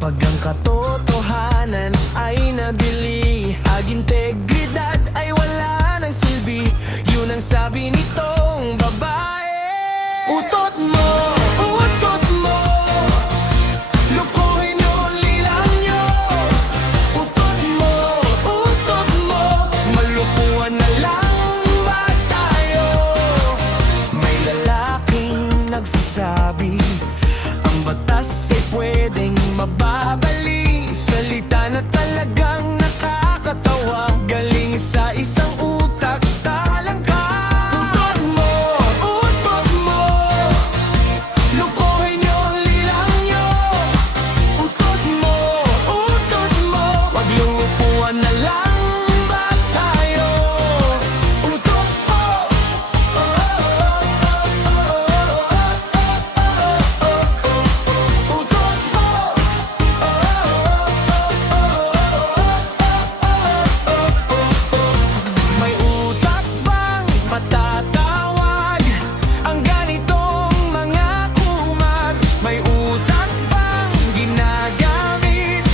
Pag ang katotohanan ay nabili, ang integridad ay wala ng silbi. Yun ang sabi nitong babae. Utot mo, utot mo, lukuhin nyo ang lilang nyo. Utot mo, malupuan na lang ba tayo? May lalaking nagsasabi, ang batas ay pwedeng mababali. Salita na talagang nakakatawa, galing sa isang utak talangka. Utot mo, lukuhin nyo ang lilang nyo. Utot mo, maglulupuan na lang ba tayo? Utot mo, utot mo. May utak bang matatawag ang ganitong mga kumag? May utak bang ginagamit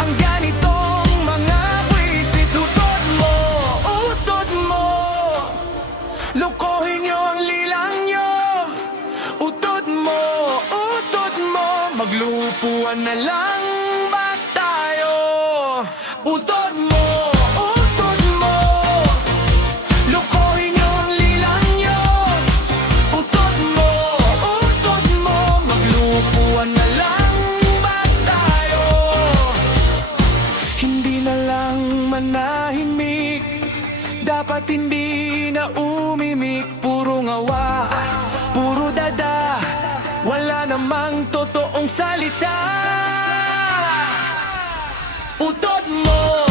ang ganitong mga wisit? Utot mo, lukuhin nyo ang lilang nyo. Utot mo, maglupuan na lang ba tayo? Utot mo, lukuhin nyo ang lilang nyo. Utot mo, maglupuan na lang ba tayo? Hindi na lang manahimik, dapat hindi na umimik. Puro ngawa, puro dada, wala namang totoong salita. Utot mo,